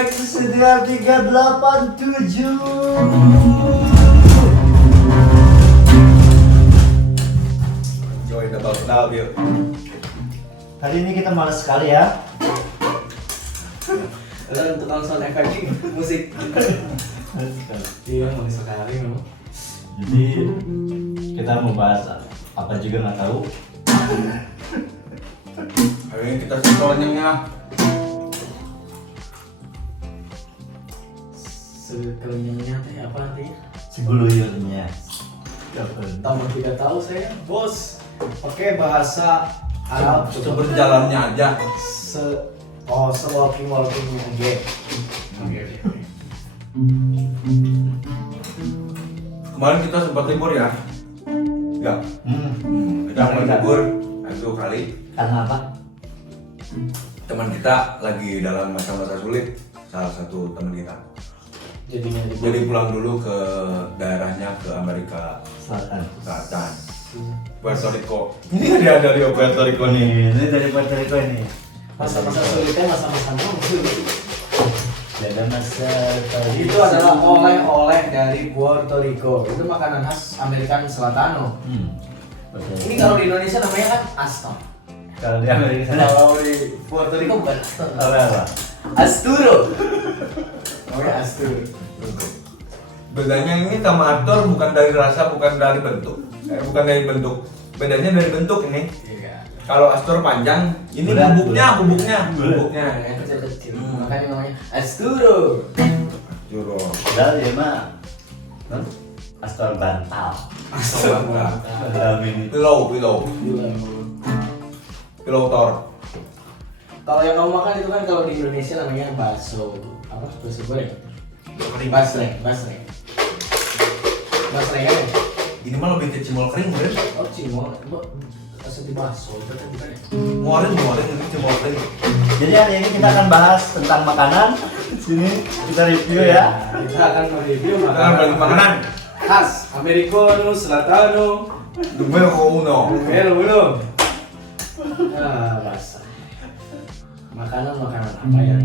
back to Studio 387. Join the ball yuk. Hari ini kita malas sekali ya. Kalau untuk sound effect musik. Iya, mau sekali memang. Jadi kita mau bahas apa juga nggak tahu. Hari ini kita sekolahnya Sekelilingnya teh apa artinya? Seguluyurnya. Tambah tidak tahu saya, bos. Pakai bahasa Arab. seberjalannya aja. Walking aja. Kemarin kita sempat libur ya? Enggak. Kita sempat libur satu kali. Karena apa? Teman kita lagi dalam masa-masa sulit. Salah satu teman kita. Jadi pulang dulu ke daerahnya, ke Amerika Selatan. Selatan. Puerto Rico. Ini dia dari Puerto Rico nih. Ini dari Puerto Rico ini. Masa-masa sulitnya masa-masa Jaga masa itu adalah oleh-oleh dari Puerto Rico. Itu makanan khas Amerika Selatan. Betul. Ini kalau di Indonesia namanya kan Aston. Kalau di Amerika sana Kalau di Puerto Rico bukan Aston. apa? Asturo. Namanya Asturo. Bedanya ini sama aktor bukan dari rasa, bukan dari bentuk. Bukan dari bentuk. Bedanya dari bentuk ini. Iya. Kalau Astor panjang, ini Bulat, bubuknya. Yang kecil-kecil. Makanya namanya Asturo. Juro. Padahal dia mah Astor bantal. Dalam ini. Pillow tor. Kalau yang kamu makan itu kan kalau di Indonesia namanya bakso. Apa? Bakso goreng. Basreng kan? Ini mah lebih ke cimol kering, kan? Oh, cimol. Seperti bakso itu kan bukan ya? Muarin ini cimol kering. Jadi hari ini kita akan bahas tentang makanan. Sini kita review ya. Kita akan mereview Kita akan bagi makanan. khas Americano, Selatano, Numero uno. belum. Bahasa. Makanan apa yang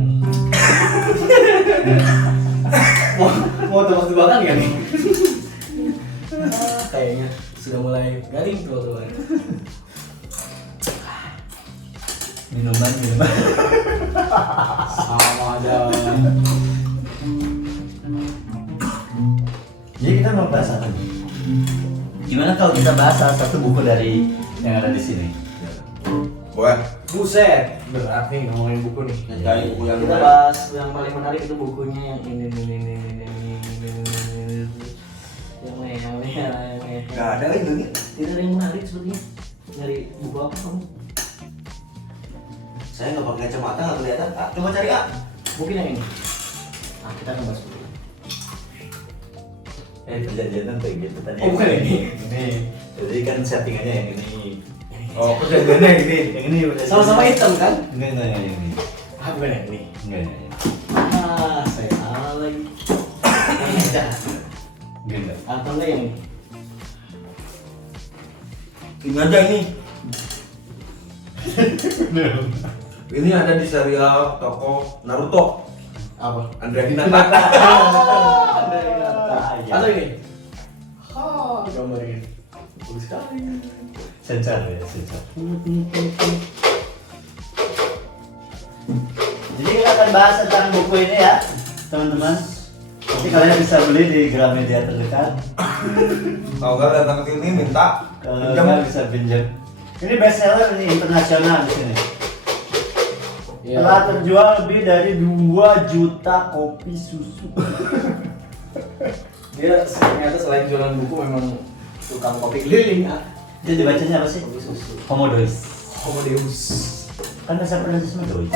mau tebak-tebakan gak nih? Kayaknya sudah mulai garing teman-teman. Minuman. Sama ada. Jadi kita mau bahas apa nih? Gimana kalau kita bahas salah satu buku dari yang ada di sini? Boleh. Buset, berat nih ngomongin buku nih. Dari buku yang Kita bahas yang paling menarik itu bukunya yang ini. Yang Gak ada ini. tidak ada yang menarik sepertinya. Dari buku apa kamu? Saya nggak pakai kacamata, nggak kelihatan. Coba cari Mungkin yang ini. Nah, kita akan bahas buku. Perjanjian kayak gitu tadi. Oh, bukan ini. Ini. Jadi kan settingannya yang ini. Oh, perjanjiannya ini. Yang ini udah Sama-sama hitam kan? Enggak yang ini. Ah, bukan yang ini. Enggak. Saya salah lagi. Enggak. Atau enggak yang ini? Ini aja ini. Ini ada di serial toko Naruto. Apa? Andrea Hinata. Atau ini? Gambar ini. Bagus sekali. Sensor ya, sensor. Jadi kita akan bahas tentang buku ini ya, teman-teman. Nanti kalian bisa beli di Gramedia terdekat. Kalau nggak datang ke sini minta Kalau pinjam. nggak bisa pinjam. Ini best seller ini internasional di sini. Iya. Telah terjual lebih dari 2 juta kopi susu. Dia ternyata selain jualan buku memang tukang kopi keliling. Jadi bacanya apa sih? Kopi susu. Homodois. Homo Deus. Kan bahasa Prancis mah dois.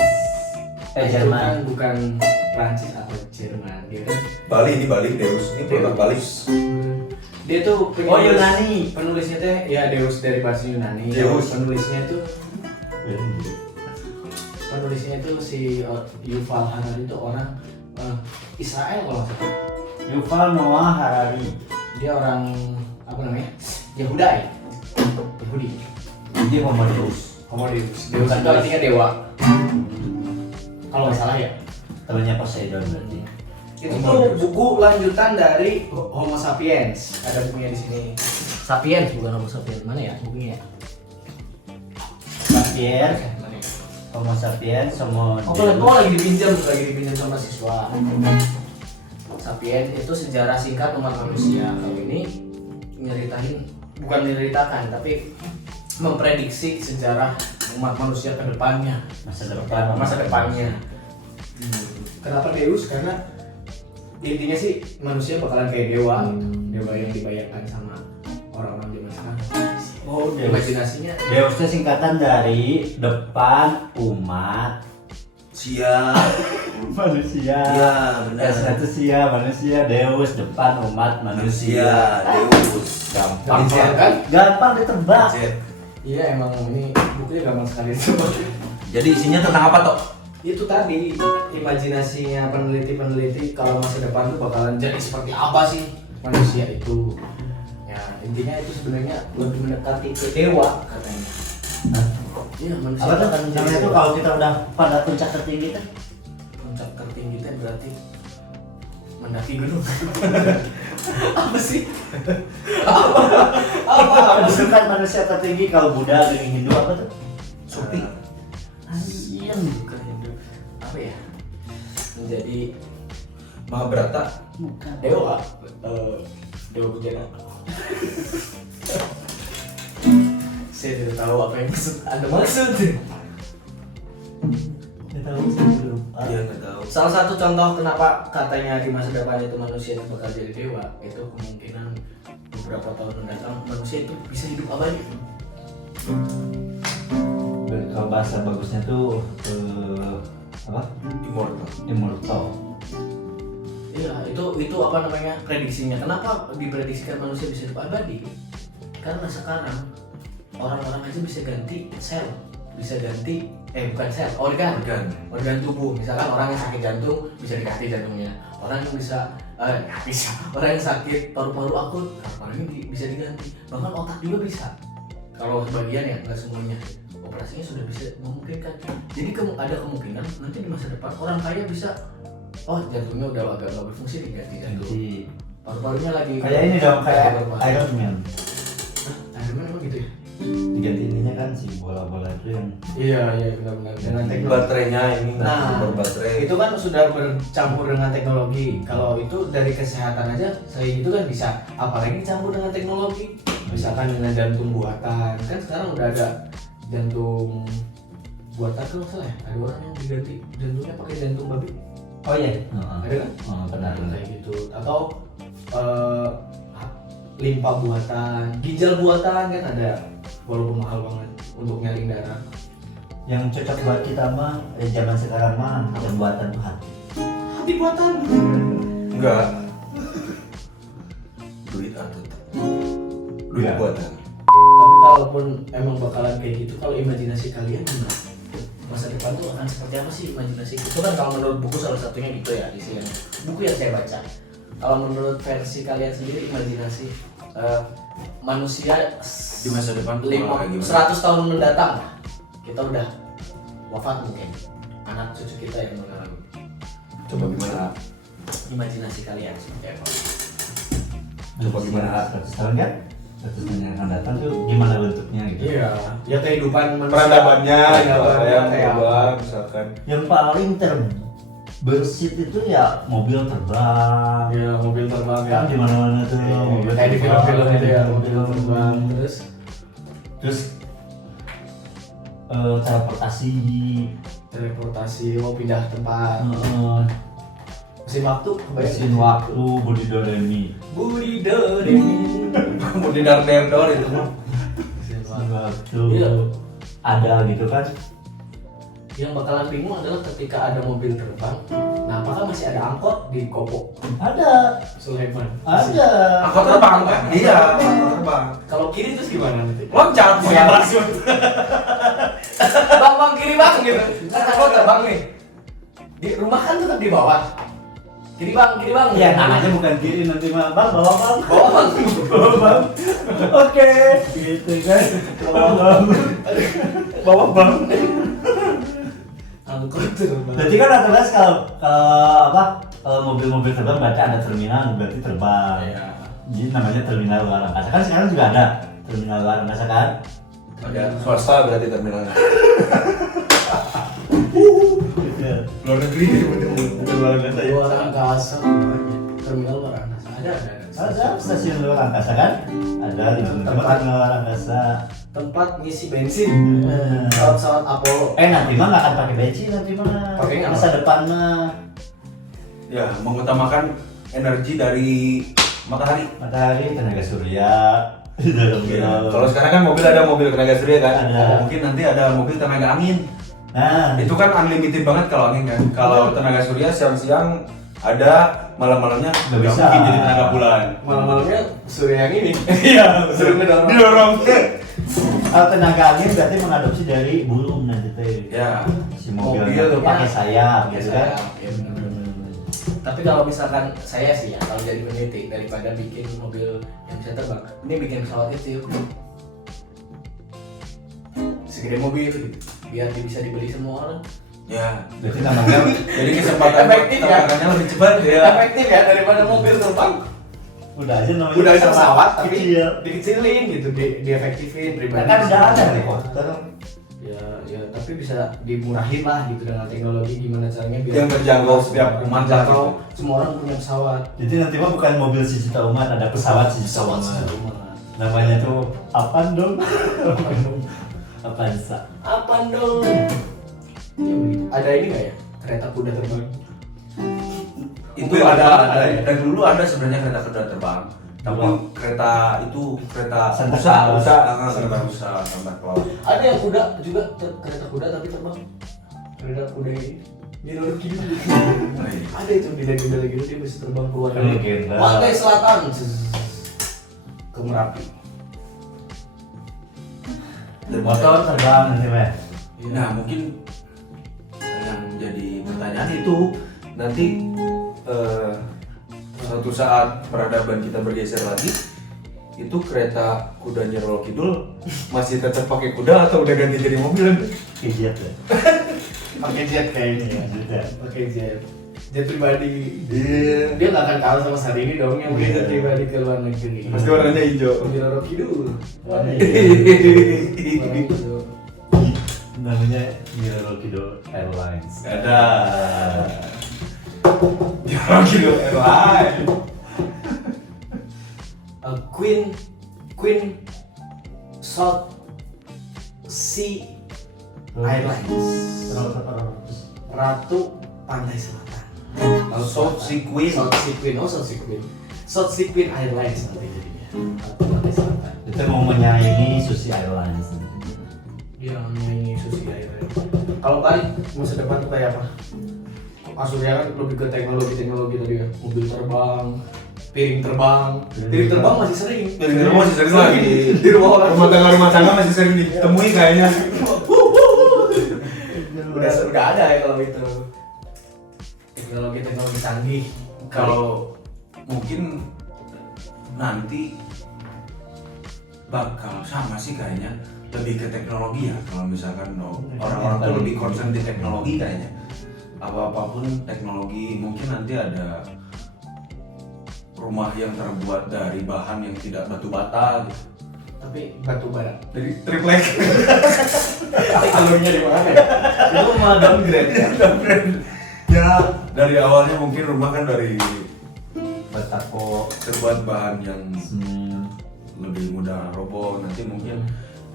Itu Jerman. kan bukan Prancis atau Jerman, dia kan Bali ini Bali Deus ini produk Bali. dia tuh Oh, Yunani. Penulisnya teh ya Deus dari bahasa Yunani. Deus. Penulisnya itu si Yuval Harari itu orang Israel kalau nggak salah. Yuval Noah Harari. Dia orang apa namanya? Yahudi. Dia Homodeus. Homo Deus. Deus itu artinya dewa. Kalau nggak salah ya. Temannya Poseidon berarti. Itu tuh buku lanjutan dari Homo sapiens. Ada bukunya di sini. Sapiens bukan Homo sapiens. Mana ya bukunya ya? Sapiens, Mana ya? Homo sapiens, Homo Lagi dipinjam sama siswa. Sapiens itu sejarah singkat umat manusia. Kalau ini bukan nyeritakan tapi memprediksi sejarah umat manusia ke depannya. Masa depannya. Kenapa Deus? Karena intinya sih manusia bakalan kayak dewa gitu. Dewa yang dibayangkan sama orang-orang zaman sekarang. Oh, Deus. Imajinasinya Deus itu singkatan dari depan umat manusia. Iya, benar. Satu sia manusia, Deus depan umat manusia. Deus. Gampang kan? Gampang ditebak. Iya emang ini bukunya gampang sekali ditebak. Jadi isinya tentang apa toh? Itu tadi imajinasinya peneliti-peneliti kalau masa depan tuh bakalan jadi seperti apa sih manusia itu. Ya intinya itu sebenarnya lebih mendekati ke dewa katanya. Iya manusia Apa tuh? akan menjadi Namanya tuh dewa. kalau kita udah pada puncak tertinggi kan? Puncak tertinggi itu berarti mendaki gunung. Apa sih? Apa? Itu kan manusia tertinggi kalau Buddha dengan Hindu apa tuh? Supi. Anjing. Bukan Hindu. Apa ya? Menjadi Mahabharata. Bukan. dewa. Dewa bujana. Saya tidak tahu apa yang Anda maksud. Kita tahu sih belum. Iya nggak tahu. Salah satu contoh kenapa katanya di masa depan itu manusia itu bakal jadi dewa itu kemungkinan beberapa tahun mendatang manusia itu bisa hidup abadi. Kalau bahasa bagusnya tuh apa? Immortal. Iya itu apa namanya prediksinya. Kenapa diprediksikan manusia bisa hidup abadi? Karena sekarang orang-orang aja bisa ganti sel, bisa ganti bukan sel, organ tubuh. Misalkan orang yang sakit jantung bisa diganti jantungnya, orang yang orang yang sakit paru-paru akut paru-parunya bisa diganti, bahkan otak juga bisa. Kalau sebagian ya, nggak semuanya. Operasinya sudah bisa memungkinkan. Jadi ada kemungkinan nanti di masa depan orang kaya bisa, jantungnya udah agak nggak berfungsi diganti jantung, paru-parunya lagi Kayak ini dong, kayak Iron Man. Iron Man emang gitu ya? Diganti ininya kan si bola-bola itu yang Iya benar-benar dengan teknologi. Baterainya ini Nah, baterai. itu kan sudah bercampur dengan teknologi. Kalau itu dari kesehatan aja, selain itu kan bisa. Apalagi campur dengan teknologi. Misalkan dengan jantung buatan, kan sekarang udah ada jantung buatan kalau nggak salah ya. Ada orang yang diganti jantungnya pakai jantung babi. Oh iya. Ada kan? Benar. Kayak gitu. Atau limpa buatan, ginjal buatan kan ada. Walaupun mahal banget untuk nyaring darah. Yang cocok buat kita mah zaman sekarang mah yang buatan tuh hati. Hati buatan. Enggak. Duit atau duit Enggak. buatan. Tapi kalaupun emang bakalan kayak gitu, kalau imajinasi kalian gimana? Masa depan tuh akan seperti apa sih imajinasi? Itu kan kalau menurut buku salah satunya gitu ya, di sini buku yang saya baca. Kalau menurut versi kalian sendiri imajinasi manusia Di masa depan tuh kayak gimana? 100 tahun mendatang lah, kita udah wafat mungkin, anak cucu kita yang mengalami. Coba gimana? Imajinasi kalian seperti apa? Coba gimana? 100 tahun kan? 100 tahun yang akan datang tuh gimana bentuknya gitu. Iya, ya kehidupan manusia. Peradabannya gitu, Peradaban kayak berubah misalkan. Yang paling terbersit itu ya mobil terbang. Ya mobil terbang ya. Kan di mana-mana tuh mobil Kayak di terbang, film-film itu ya, mobil terbang. terbang. Terus teleportasi, Mau pindah tempat. Mesin waktu, kebayang mesin waktu, Budi Doremi. Budi Doremi. Budi Darderdor itu mah. Mesin Mesin waktu. waktu Iya. ada gitu kan. Yang bakalan bingung adalah ketika ada mobil terbang, nah apakah masih ada angkot di Kopo? Ada. Sulaiman. Ada. Angkot terbang kan? Iya, angkot terbang. Kalau kiri terus gimana nanti? Loncat pakai parasut. Bang kiri bang gitu. Kan angkot terbang nih. Di rumah kan tetap di bawah. Kiri bang. Iya, namanya bukan kiri nanti mah bang, bawa bang. Bawah bang. Bawa bang. Oke, gitu kan. Bawa bang. Kalau angkot terbang. Berarti kan otomatis kalau mobil-mobil terbang berarti ada terminal, berarti terbang. Iya. Jadi namanya terminal luar angkasa. Kan sekarang juga ada terminal luar angkasa kan? Ada swasta berarti terminalnya. Luar negeri bukan luar angkasa ya. Luar angkasa namanya. Terminal luar angkasa. Ada. Ada stasiun luar angkasa kan? Ada di tempat terminal luar angkasa. Tempat ngisi bensin. Hmm. Pesawat Apollo. Nanti mah nggak akan pakai bensin nanti mah. Pakai nggak? Masa depan mah Ya, mengutamakan energi dari matahari. matahari, tenaga surya di dalam Kalau sekarang kan mobil ada mobil tenaga surya kan? Ada. Mungkin nanti ada mobil tenaga angin. Nah, Itu kan unlimited banget kalau angin kan. Kalau tenaga surya siang-siang ada, malam-malamnya Nggak bisa. mungkin jadi tenaga bulan. Malam-malamnya surya yang ini. Iya, didorong. tenaga angin berarti mengadopsi dari burung nanti teh. Ya, Si mobilnya Mobil, tuh pakai ya. sayap gitu kan. Ya, benar-benar. Tapi kalau misalkan saya sih ya, kalau jadi peneliti daripada bikin mobil yang bisa terbang, ini bikin pesawat itu segede mobil gitu, biar bisa dibeli semua orang. ya. Berarti namanya Jadi kesempatan Efektif ya. terbangnya lebih cepat ya. Efektif ya daripada mobil terbang. udah aja namanya Udah ada pesawat, kecil. dikecilin gitu, diefektifin pribadi. Kan udah ada helikopter. Ya, tapi bisa dimurahin lah gitu dengan teknologi gimana caranya biar Yang terjangkau setiap umat lah terjangkau, gitu. semua orang punya pesawat. Jadi nanti mah bukan mobil si juta umat, ada pesawat si juta Pesawat umat. secara umat. Namanya tuh apaan dong? Apaan sa? Apa dong? Ada ini nggak ya? Kereta kuda terbang? Itu ada. Dan dulu ada sebenarnya kereta kuda terbang. Tapi kereta itu kereta Santa rusa, Claus. kereta rusa, Santa Claus. Ada yang kuda juga, kereta kuda tapi terbang. Kereta kuda ini Nyiror Kidul. Ada itu di legenda gitu dia bisa terbang keluar dari Legenda. pantai selatan ke Merapi. Motor terbang nanti mah. Nah mungkin yang jadi pertanyaan itu nanti suatu saat peradaban kita bergeser lagi, itu kereta kuda Nyiroro Kidul masih tetap pakai kuda atau udah ganti jadi mobil? Pakai jet ya. Pakai jet kayaknya ya. Jet. Pakai jet. Jet pribadi. Iya. Dia nggak akan kalah sama Syahrini dong yang beli jet pribadi ke luar negeri. Pasti warnanya hijau. Nyiroro Kidul. Warna hijau. Namanya Nyiroro Kidul Airlines. Ada. Nyiroro Kidul Airline. Queen South Sea Airlines. Ratu Pantai Selatan. South Sea Queen. South Sea Queen. Oh, South Sea Queen. South Sea Queen Airlines nanti jadinya. Ratu Pantai Selatan. Itu mau menyaingi Susi Airlines. Dia namanya Susi Airlines. Kalau balik masa depan tuh kayak apa? Mas Surya kan lebih ke teknologi tadi ya. Mobil terbang, piring terbang. Piring terbang masih sering. Dari rumah masih sering lagi. Di rumah orang. Rumah tangga masih sering ditemui kayaknya. Udah ada ya kalau itu. Teknologi canggih. Kalau mungkin nanti bakal sama sih kayaknya, lebih ke teknologi ya. Kalau misalkan orang-orang tuh lebih concern di teknologi kayaknya. Apapun teknologi, mungkin nanti ada rumah yang terbuat dari bahan yang tidak batu bata gitu. Tapi batu bara. Dari triplek. Teknologinya di mana ya? Itu malah downgrade ya. Ya, dari awalnya mungkin rumah kan dari Batako. terbuat bahan yang Hmm. lebih mudah roboh. Nanti mungkin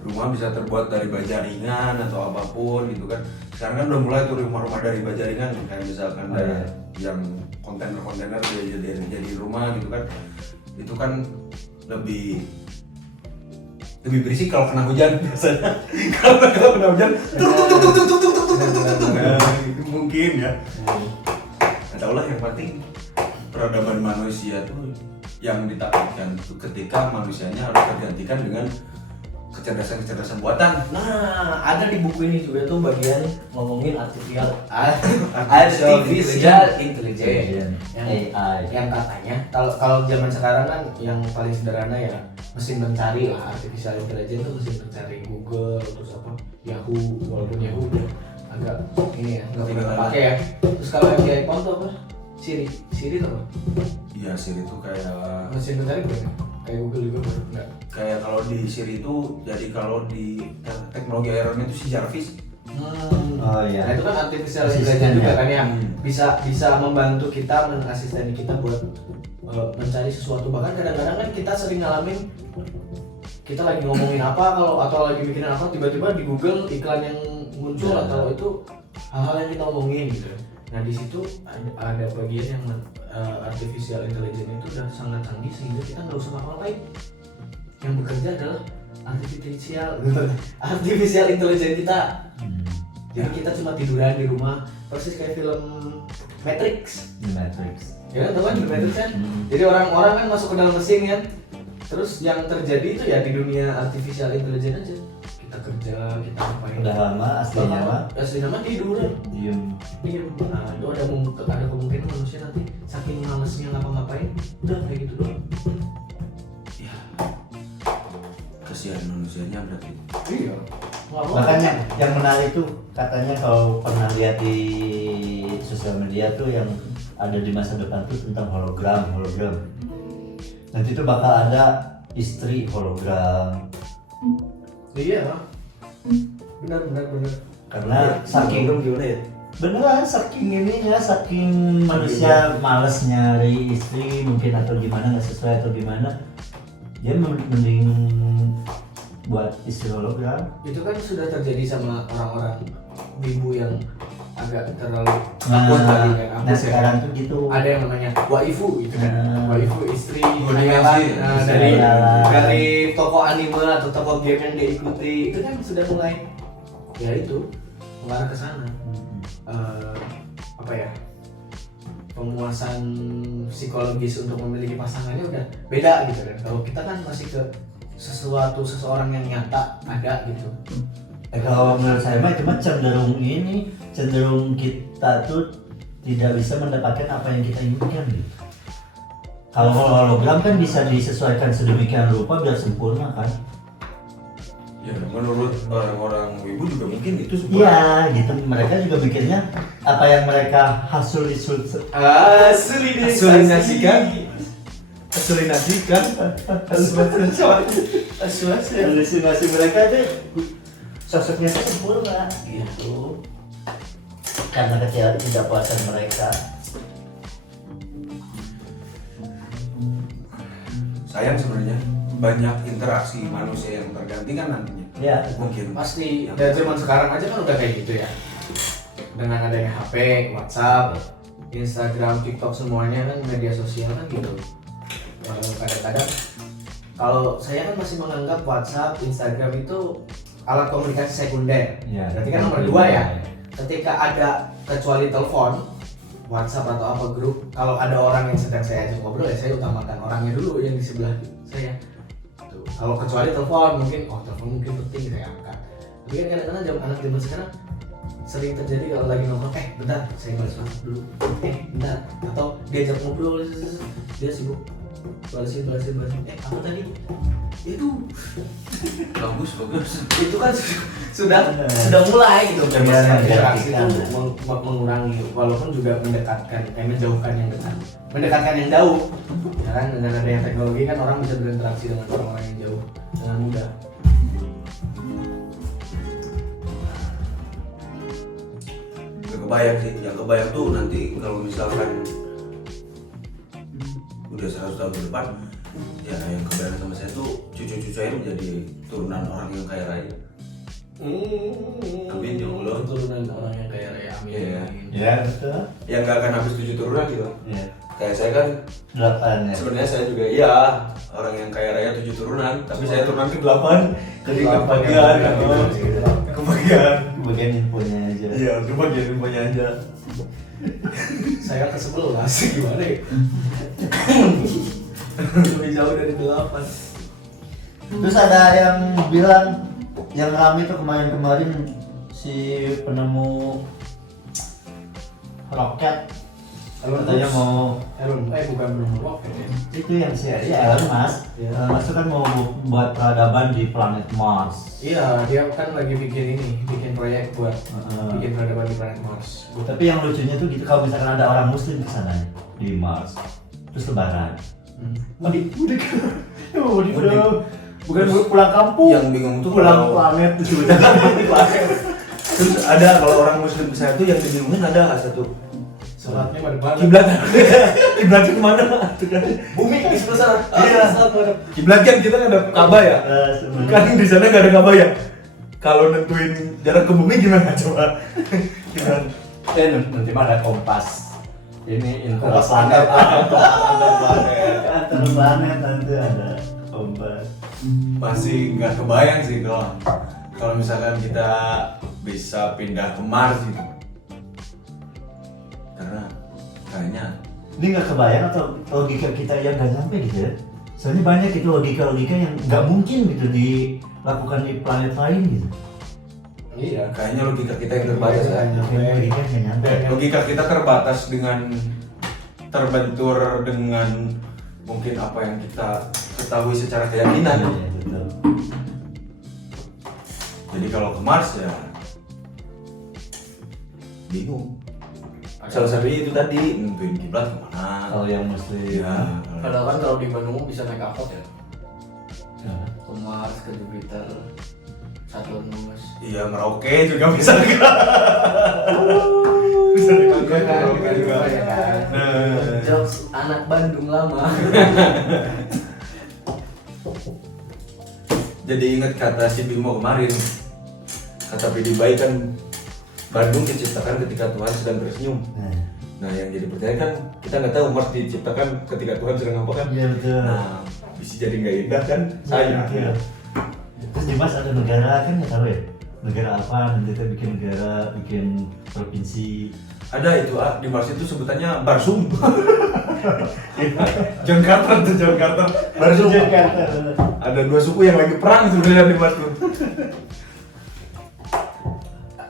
rumah bisa terbuat dari baja ringan atau apapun gitu kan. Sekarang kan udah mulai tuh rumah-rumah dari baja ringan, kayak misalkan Oh, dari iya. yang kontainer-kontainer jadi rumah gitu kan. Itu kan lebih berisik kalau kena hujan biasanya. Kalau kena hujan itu mungkin ya. Nggak tahu lah, yang penting peradaban manusia tuh yang ditakutkan tuh ketika manusianya harus tergantikan dengan kecerdasan buatan. Nah, ada di buku ini juga tuh bagian ngomongin artificial intelligence yang AI. yang katanya kalau zaman sekarang kan yang paling sederhana ya mesin pencari lah. Artificial intelligence itu mesin pencari Google terus apa Yahoo, walaupun Yahoo udah agak ini ya, nggak pernah Ketinggalan. pakai ya. Terus kalau yang di iPhone tuh apa? Siri tuh apa? Iya, Siri itu kayak Mesin pencari bukan ya? Kayak Google juga baru enggak? kalau di Siri itu jadi kalau di teknologi iOS itu si Jarvis. Oh iya. Nah itu kan artificial Asisten intelligence juga ya? kan yang bisa membantu kita mengasisteni kita buat mencari sesuatu. Bahkan kadang-kadang kan kita sering ngalamin kita lagi ngomongin apa atau lagi mikirin apa tiba-tiba di Google iklan yang muncul atau itu hal-hal yang kita omongin gitu. Nah di situ ada bagian yang artificial intelligence itu udah sangat canggih sehingga kita nggak usah ngapa-ngapain. Yang bekerja adalah artificial intelligence kita. Jadi kita cuma tiduran di rumah persis kayak film Matrix. The Matrix. Ya kan tahu kan The Matrix kan? Jadi orang-orang kan masuk ke dalam mesin kan. Terus yang terjadi itu ya di dunia artificial intelligence aja. Kita kerja, kita ngapain? Udah lama aslinya mah Asli nama tiduran. diem. Iya, nah itu ada kemungkinan manusia nanti saking malesnya ngapa-ngapain, udah kayak gitu doang. Ya, kasihan manusianya berarti. Iya. Makanya yang menarik tuh katanya kalau pernah lihat di sosial media tuh yang ada di masa depan tuh tentang hologram. Nanti tuh bakal ada istri hologram. Iya. Benar. Karena saking gimana ya? beneran saking ininya, saking manusia males nyari istri mungkin atau gimana, nggak sesuai atau gimana, dia mending buat istri hologram. Itu kan sudah terjadi sama orang-orang ibu yang agak terlalu Nah, akut tadi kan. nah sekarang tuh gitu. Ada yang namanya waifu gitu kan. Waifu istri Koordinasi. dari toko anime atau toko game yang dia ikuti itu kan sudah mulai ya itu mengarah ke sana. Apa ya, pemuasan psikologis untuk memiliki pasangannya udah beda gitu kan. Kalau kita kan masih ke seseorang yang nyata ada gitu. Kalau menurut saya mah itu mah cenderung kita tuh tidak bisa mendapatkan apa yang kita inginkan gitu. Kalau hologram kan bisa disesuaikan sedemikian rupa biar sempurna kan. Ya, menurut orang-orang ibu juga mungkin itu sebuah Iya gitu, mereka juga pikirnya apa yang mereka halusinasikan halusinasi mereka itu sosoknya itu sempurna gitu karena ketidakpuasan mereka. sayang sebenarnya banyak interaksi manusia yang tergantikan nantinya. Ya Mungkin Pasti dari zaman sekarang aja kan udah kayak gitu ya. Dengan adanya HP, WhatsApp, Instagram, TikTok semuanya kan media sosial kan gitu. Kadang-kadang kalau saya kan masih menganggap WhatsApp, Instagram itu alat komunikasi sekunder. ya. Berarti kan nomor 2 ya. Ketika ada kecuali telepon, WhatsApp atau apa grup, kalau ada orang yang sedang saya ajak ngobrol ya saya utamakan orangnya dulu yang di sebelah saya. Tuh. Kalau kecuali telepon mungkin penting saya angkat. Tapi kan kadang-kadang anak zaman sekarang sering terjadi kalau lagi nongkrong, bentar saya balas WhatsApp dulu, bentar, atau diajak ngobrol dia sibuk balasin, apa tadi? Itu bagus. itu kan sudah mulai gitu Benar, interaksi menggantikan. itu mengurangi walaupun juga menjauhkan yang dekat, mendekatkan yang jauh ya kan. Dengan adanya teknologi kan orang bisa berinteraksi dengan orang-orang yang jauh dengan mudah. Kebayang sih, yang kebayang tuh nanti kalau misalkan udah 100 tahun ke depan, ya yang kebayang sama saya tuh cucu-cucu saya menjadi turunan orang yang kaya raya. Amin ya Allah. Turunan orang yang kaya raya, amin. Iya. Ya betul. Yang gak akan habis 7 turunan gitu. Ya. Kayak saya kan 8 ya. sebenarnya saya juga iya orang yang kaya raya 7 turunan, tapi saya turunan ke 8. Jadi kebagian Bagian infonya aja. Iya, kebagian infonya aja. Saya ke 11 gimana ya? Lebih jauh dari 8. Terus ada yang bilang yang rame tuh kemarin si penemu roket Katanya mau bukan belum rocket ya. itu yang si Elon Musk. Iya. Elon Musk tuh kan mau buat peradaban di planet Mars. Iya, dia kan lagi bikin proyek buat bikin peradaban di planet Mars. Tapi yang lucunya tuh gitu kalau misalkan ada orang Muslim di sana di Mars, terus lebaran. Mudik. Bukan pulang kampung. Yang bingung tuh pulang kalau- planet tuh planet. Terus ada kalau orang muslim ke sana tuh yang dibingungin ada satu Sholatnya pada banget. kiblat. Kiblatnya kemana? Bumi di sebelah sana. Iya. Sholat pada. Kiblat kan kita nggak ada Ka'bah ya. Kan di sana nggak ada Ka'bah ya. Kalau nentuin jarak ke bumi gimana coba? Gimana? Nanti mah ada kompas. Ini Kompas planet. antar planet. Antar planet nanti ada kompas. Masih nggak kebayang sih kalau misalkan kita bisa pindah ke Mars gitu. Karena kayaknya Ini nggak kebayang atau logika kita yang nggak nyampe gitu ya? Soalnya banyak itu logika-logika yang nggak mungkin gitu dilakukan di planet lain gitu. Iya. kayaknya logika kita yang terbatas ya. Logika nggak nyampe. Logika kita terbatas dengan terbentur dengan mungkin apa yang kita ketahui secara keyakinan. Iya, betul. Jadi kalau ke Mars ya bingung. Salah satunya itu tadi nentuin kiblat kemana. Kalau yang mesti Ya, Padahal kan kalau di Bandung bisa naik angkot ya. Ya. Ke Mars, ke Jupiter, Saturnus. iya Merauke juga bisa bisa dipakai ke Merauke juga. Nah, Jokes anak Bandung lama. jadi ingat kata si Bimo kemarin, kata Pidi Baik kan Bandung diciptakan ketika Tuhan sedang tersenyum. Nah, Nah yang jadi pertanyaan kan kita nggak tahu Mars diciptakan ketika Tuhan sedang apa kan? iya betul. Nah bisa jadi nggak indah kan? Sayang. Sayang. Terus di Mars ada negara kan nggak tahu ya? Negara apa? Nanti kita bikin negara, bikin provinsi. Ada itu di Mars itu sebutannya Barsum. John Carter tuh John Carter. Barsum. Jakarta. Ada dua suku yang lagi perang sebenarnya di Mars tuh.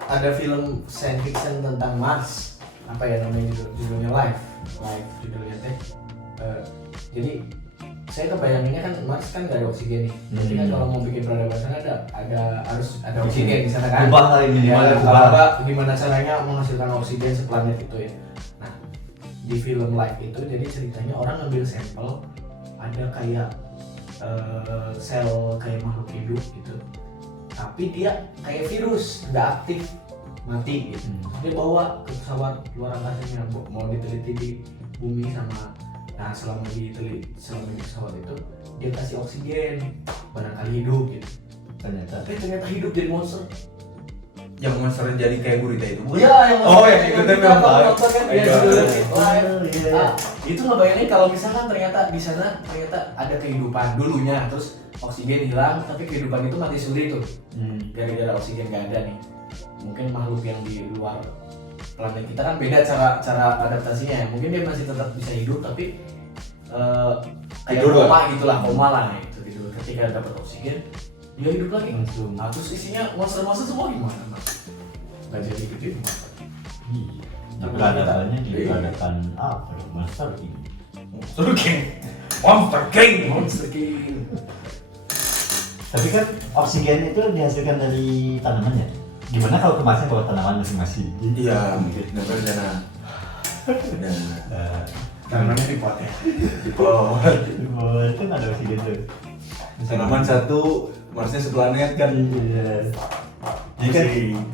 Ada film science fiction tentang Mars. Apa ya namanya judulnya Life judulnya teh. Jadi saya kebayanginnya kan Mars kan nggak ada oksigen nih. Jadi kan kalau mau bikin peradaban sana harus ada oksigen di sana kan. Kubah lah ini Ya, kubah. gimana caranya menghasilkan oksigen seplanet itu ya. Nah, di film Life itu jadi ceritanya orang ngambil sampel ada kayak sel kayak makhluk hidup gitu. Tapi dia kayak virus, nggak aktif, mati gitu. Dia bawa ke pesawat luar angkasanya mau diteliti di bumi sama. Nah selama di pesawat itu dia kasih oksigen, barangkali hidup gitu. Ternyata hidup jadi monster. Yang monster jadi kayak gurita itu. bukan? Iya, yang Oh yang itu kita memang nonton Live. kan, Iya, ya, judulnya iya. Live. Iya. Ah, itu ngebayangin kalau misalkan ternyata di sana ternyata ada kehidupan dulunya, terus oksigen hilang, tapi kehidupan itu mati suri tuh, gara-gara oksigen nggak ada nih. Mungkin makhluk yang di luar planet kita kan beda cara adaptasinya ya. Mungkin dia masih tetap bisa hidup, tapi kayak Tidur lah. koma gitulah, koma lah itu tidur. Ketika dapat oksigen, dia hidup lagi. Langsung. Nah, terus isinya monster-monster semua gimana mas? Gak jadi gede monster. Peradabannya diperadakan apa? Master ini. Monster King. Monster King. Monster King. Tapi kan oksigen itu dihasilkan dari tanaman ya? Gimana kalau kemasnya bawa tanaman masing-masing? Iya mungkin namanya dana. Tanamannya di pot ya. Di bawah. Oh, itu kan ada oksigen tuh. Tanaman satu, Marsnya seplanet kan. Iya. Jadi kan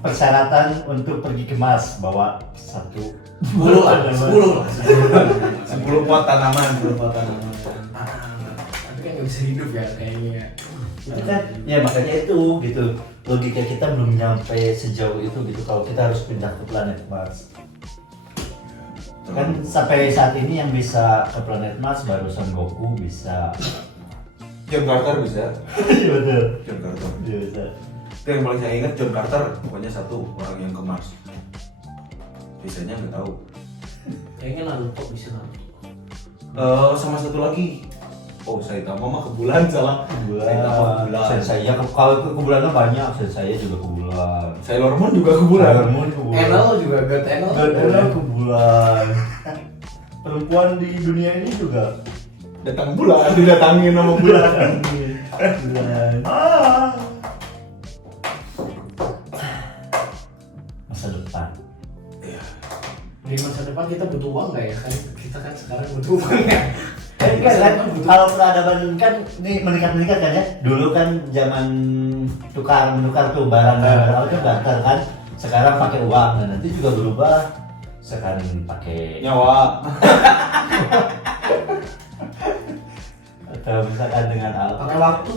persyaratan untuk pergi ke Mars bawa 10 10 lah. 10 pot tanaman. 10 pot tanaman. Tapi kan nggak bisa hidup ya kayaknya. Itu kan, ya makanya itu gitu. Logika kita belum nyampe sejauh itu gitu kalau kita harus pindah ke planet Mars. Kan sampai saat ini yang bisa ke planet Mars baru Son Goku bisa. John Carter bisa. Iya betul. John Carter. Iya bisa. Itu yang paling saya ingat John Carter, pokoknya satu orang yang ke Mars. Biasanya nggak tahu. Kayaknya Naruto bisa Naruto. Sama satu lagi. Oh, Saitama mah ke bulan salah. Saitama ke bulan. Sensei kalau ke bulannya banyak, Sensei juga ke bulan. Sailor Moon juga ke bulan. Sailor Moon ke bulan. Enel juga God Enel. God Enel ke bulan. perempuan di dunia ini juga Datang bulan, didatangin sama bulan. bulan Ah. masa depan. Iya. Di masa depan kita butuh uang nggak ya? Kan kita kan sekarang butuh uang ya. Kan kalau peradaban kan ini meningkat kan ya. Dulu kan zaman tukar menukar tuh barang itu barter kan. Sekarang pakai uang, dan nanti juga berubah. Sekarang pakai Nyawa. atau misalkan dengan apa? Pakai waktu.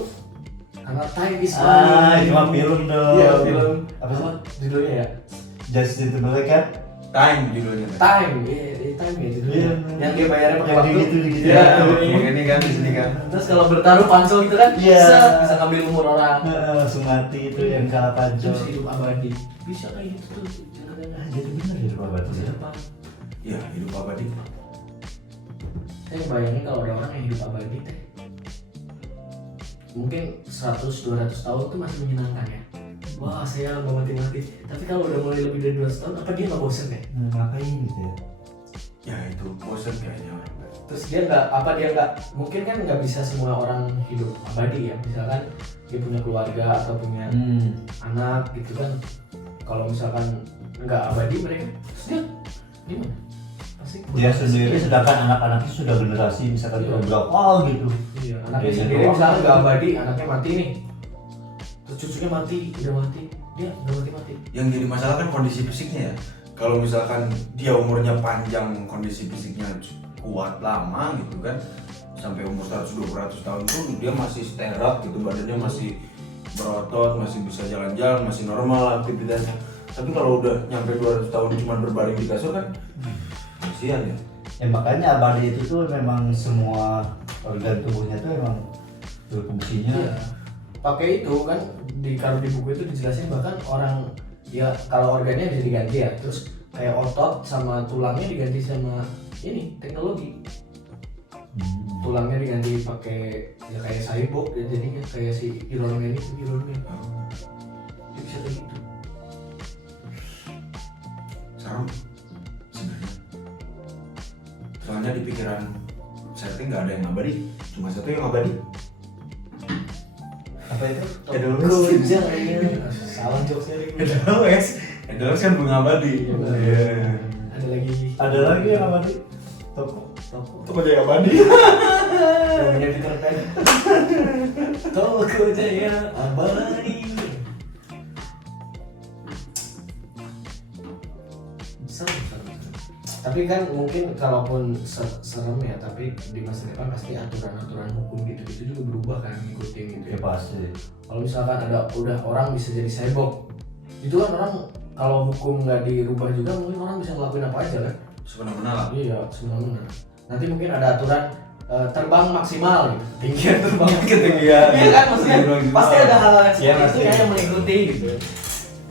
Karena time is money. Cuma film dong. Iya, film. Apa sih? Judulnya ya? Justin Timberlake kan? Time judulnya. Time, time ya judulnya. Iya. Yang dia bayarnya pakai Yang waktu. gitu-gitu. Iya, Yang ini kan di sini kan. Terus kalau bertaruh pansel gitu kan, Iya. bisa ngambil umur orang. Langsung mati itu yang kalah panco. Terus hidup abadi. Bisa kayak gitu tuh. Katanya. Jadi bener ya Pak Batu. Masa depan. Iya, hidup abadi. Saya bayangin kalau ada orang yang hidup abadi teh, mungkin 100-200 tahun tuh masih menyenangkan ya. Wah, saya nggak mati-mati. Tapi kalau udah mulai lebih dari 200 tahun, apa dia nggak bosen ya? Ngapain gitu ya? Ya itu bosan kayaknya. Terus dia nggak, mungkin kan nggak bisa semua orang hidup abadi ya. Misalkan dia punya keluarga atau punya anak gitu kan. Kalau misalkan nggak abadi mereka, terus dia gimana? Pasti Dia sendiri sedangkan anak-anaknya sudah generasi misalkan Iya. berapa gitu. Iya, anaknya Dia sendiri doang. misalnya nggak abadi, anaknya mati nih. Terus cucunya mati, udah mati, dia nggak mati-mati. Yang jadi masalah kan kondisi fisiknya ya. Kalau misalkan dia umurnya panjang, kondisi fisiknya kuat lama gitu kan, sampai umur 100-200 tahun tuh dia masih steril gitu, badannya masih berotot, masih bisa jalan-jalan, masih normal aktivitasnya. Tapi kalau udah nyampe 200 tahun cuma berbaring di kasur kan, kasihan ya. Makanya abadi itu tuh memang semua organ tubuhnya tuh emang berfungsinya. Iya. Pakai itu kan kalau di buku itu dijelasin bahkan orang ya kalau organnya bisa diganti ya, terus kayak otot sama tulangnya diganti sama ini teknologi. Tulangnya diganti pakai ya kayak cyborg ya, jadinya kayak si Iron Man itu Dia bisa kayak gitu. Serem sebenarnya. Soalnya di pikiran saya tuh nggak ada yang abadi, cuma satu yang abadi. Apa itu? Kerja kayaknya. Salah jokesnya nih. Edelweiss kan bunga abadi. Iya. Ada lagi Ada lagi yang abadi? Toko. Toko Jaya abadi. namanya Peter Pan. Toko Jaya abadi. Serem. Tapi kan mungkin kalaupun serem ya, tapi di masa depan pasti aturan-aturan hukum gitu-gitu juga berubah kan, ngikutin gitu Ya ya. pasti. Kalau misalkan udah orang bisa jadi cyborg, itu kan orang kalau hukum nggak dirubah juga mungkin orang bisa ngelakuin apa aja kan. Semena-mena lah. Iya, semena-mena. Nanti mungkin ada aturan terbang maksimal gitu, ketinggian terbang Ketinggian. Iya kan, maksudnya pasti ada hal-hal Iya, seperti itu pasti. kan yang mengikuti gitu.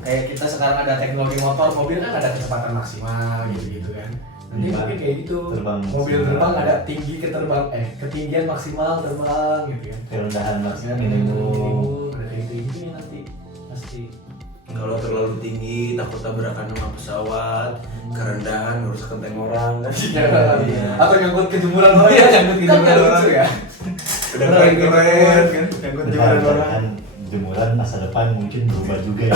Kayak kita sekarang ada teknologi mobil kan ada kecepatan maksimal gitu kan. Nanti Iya. mungkin kayak gitu. Terbang Mobil maksimal. terbang ada ketinggian maksimal terbang gitu kan. Kerendahan maksimal Ya, minimum. ada kayak gitu nanti pasti. Kalau terlalu tinggi takut tabrakan sama pesawat, kerendahan harus kenteng orang kan. Iya. Atau nyangkut ke jemuran orang. Iya, nyangkut ke jemuran orang. Lucu ya. Udah keren kan, nyangkut jemuran orang. Kan jemuran masa depan mungkin berubah juga ya.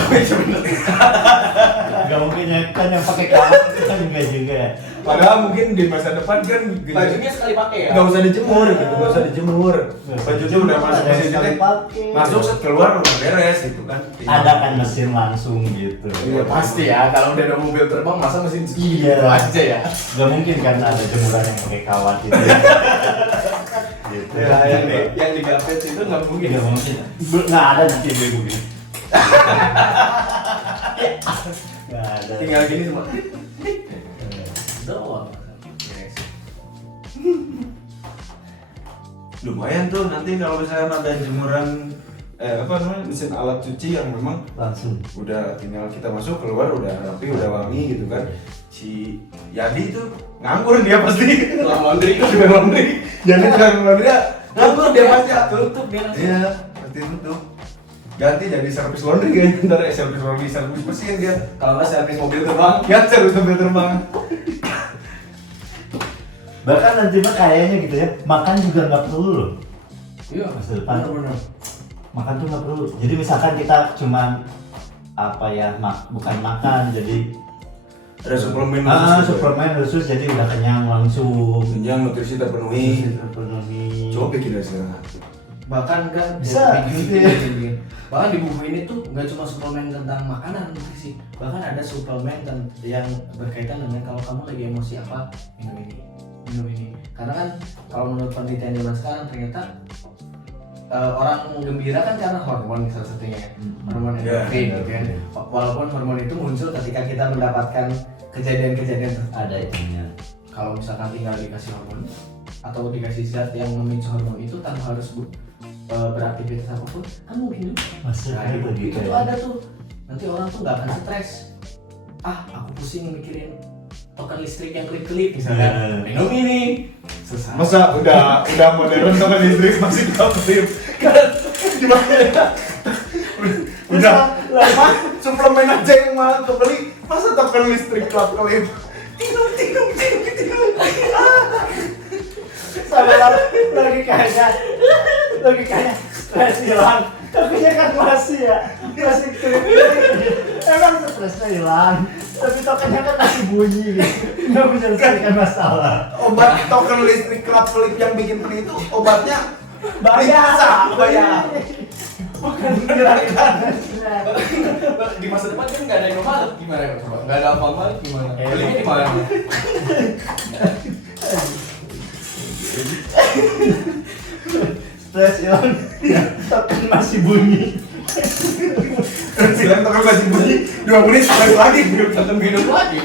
Gak mungkin ya kan yang pakai kaos kan enggak juga ya. Padahal mungkin di masa depan kan Bajunya sekali pakai ya. nggak usah dijemur gitu, nggak usah dijemur. Bajunya udah masuk Ada yang mesin sekali jahit, pakai. masuk set keluar udah beres gitu kan. Ada kan mesin langsung gitu. Iya pasti ya, kalau udah ada mobil terbang masa mesin Iya. gitu aja ya. Gak mungkin kan ada jemuran yang pakai kawat gitu. Gitu. Ya, yang di Gapet itu nggak mungkin. Gak mungkin. Nggak ada nanti ibu begini. Nggak ada. Tinggal gini semua. Doang. Lumayan tuh nanti kalau misalnya ada jemuran apa namanya mesin alat cuci yang memang Langsung. udah tinggal kita masuk keluar udah rapi udah wangi gitu kan. Si Yadi tuh nganggur dia pasti. Tukang laundry. Tukang laundry. Jadi tukang laundry nganggur dia pasti. Tutup dia langsung. Iya, pasti tutup. Ganti jadi servis laundry kayaknya, ntar servis laundry, servis mesin dia. Kalau nggak servis mobil terbang. Ya servis mobil terbang. Bahkan nanti mah kayaknya gitu ya, makan juga nggak perlu loh. Iya, Masa depan. benar. Makan tuh nggak perlu. Jadi misalkan kita cuman apa ya, bukan makan, jadi Ada suplemen khusus. suplemen khusus, jadi udah kenyang langsung. Kenyang, nutrisi terpenuhi. Terpenuhi. Coba bikin dari sekarang. Bahkan kan Bisa, di- gitu di- ya. di- bahkan di buku ini tuh nggak cuma suplemen tentang makanan nutrisi, bahkan ada suplemen yang berkaitan dengan kalau kamu lagi emosi apa, minum ini. Karena kan kalau menurut penelitian zaman sekarang ternyata orang gembira kan karena hormon salah satunya ya. Hormon Ya, endorfin gitu kan. Walaupun hormon itu muncul ketika kita mendapatkan kejadian-kejadian Ada itunya. kalau misalkan tinggal dikasih hormon atau dikasih zat yang memicu hormon itu tanpa harus beraktivitas apapun kan mungkin juga. Masih Nah, ada itu gitu tuh ya. ada tuh, nanti orang tuh nggak akan stres. Aku pusing mikirin token listrik yang klip-klip misalkan, minum ini selesai. Masa udah modern sama listrik masih klip? Gimana ya? Udah lama suplemen aja yang mahal kebeli, masa token listrik klip? Tinum. Sama logikanya stres hilang, tapi kan masih klip. Emang stresnya hilang, tapi tokennya kan masih bunyi gitu, nggak menyelesaikan masalah. Obat token listrik klip yang bikin pening itu obatnya Bayar. Bukan gerakan. Di masa depan kan nggak ada yang normal, gimana ya coba? Nggak ada apa-apa, gimana? Belinya di mana? Stres hilang, token masih bunyi. Silang token masih bunyi 2 menit stres lagi. Tetap minum lagi,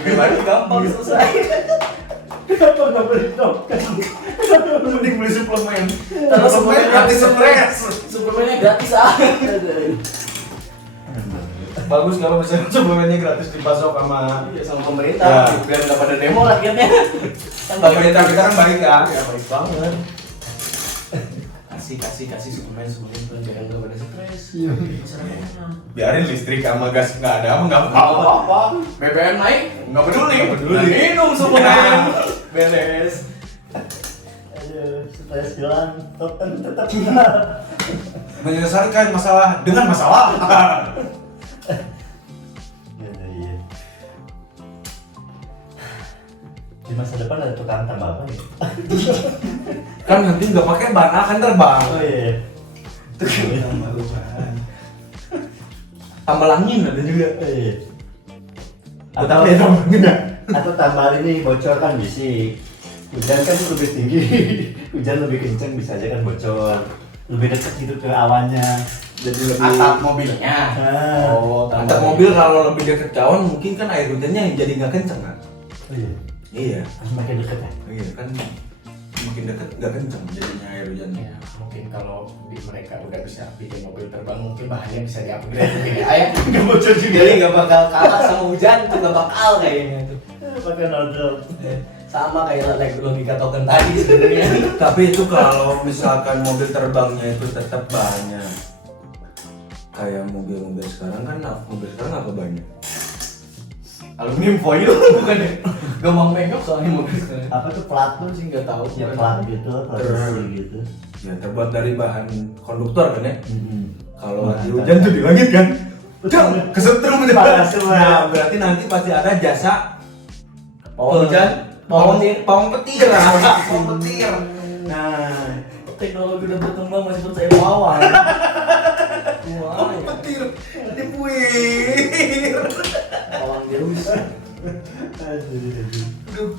gampang selesai. Kenapa nggak beli token? Mending beli suplemen. Karena Suplemen gratis stres. suplemennya gratis aja. Bagus kalau misalnya suplemennya gratis dipasok sama Iya, sama pemerintah, Ya. biar nggak pada demo rakyatnya. Kan pemerintah kita kan baik ya. Ya baik banget. Kasih suplemen tuh biar nggak pada stres. Iya. Masyarakatnya. Biarin listrik sama gas nggak ada apa nggak Nggak apa-apa. apa-apa. BBM naik, nggak peduli. Nggak peduli. Nah, minum suplemen. Beres. Aduh, stres hilang, token tetap hilang. Menyelesaikan masalah dengan masalah. Iya. Di masa depan ada tukang tambah apa ya? Kan nanti nggak pakai ban akan terbang. Oh iya. Tambah angin ada juga. Oh, iya. Atau ya tambah angin ya. Atau tambah ini bocor kan bisa. Hujan kan lebih tinggi, hujan lebih kencang bisa aja kan bocor. Lebih dekat gitu ke awannya. Jadi lebih Atap mobilnya. Ah. Oh, Atap mobil kalau lebih dekat ke awan mungkin kan air hujannya jadi nggak kenceng kan? Oh iya. Iya. Harus makin dekat ya. Iya kan makin dekat nggak kenceng jadinya air hujannya. Ya, mungkin kalau mereka udah bisa bikin mobil terbang, mungkin bahannya bisa di-upgrade mungkin ya. Ayah nggak bocor juga. Jadi nggak bakal kalah sama hujan tuh, nggak bakal kayaknya tuh. Pakai nozzle. Sama kayak logika token tadi sebenarnya. Tapi itu kalau misalkan mobil terbangnya itu tetap bahannya kayak mobil-mobil sekarang kan, mobil sekarang apa banyak? Aluminium foil bukan ya? Gampang mengok soalnya mobil sekarang. Apa tuh plat tuh? Sih nggak tahu. Ya plat gitu, plat besi gitu. Ya terbuat dari bahan konduktor kan ya. Kalau Wah, lagi hujan tuh di langit kan. Betul. Kesetrum itu. Panas semua. Nah, berarti nanti pasti ada jasa Pawang hujan, pawang petir. Pawang petir. Nah, teknologi udah berkembang masih percaya pawang. Pawang petir. Dipuir. Pawang Zeus. Aduh.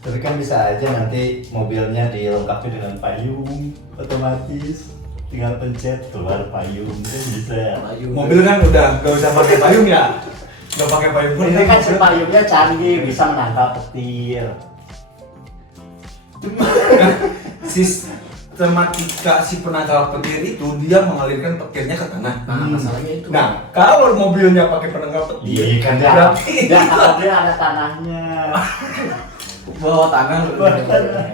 Tapi kan bisa aja nanti mobilnya dilengkapi dengan payung otomatis, tinggal pencet keluar payung kan bisa. Mobil kan udah gak usah pakai payung ya. Gak pakai payung pun Ini kan si payungnya canggih, bisa menangkap petir. Sistematika si penangkal petir itu dia mengalirkan petirnya ke tanah. Nah, masalahnya itu. Nah, kalau mobilnya pakai penangkal petir, Iya kan dia, berarti dia ada tanahnya. bawa tangan Bawa tangan.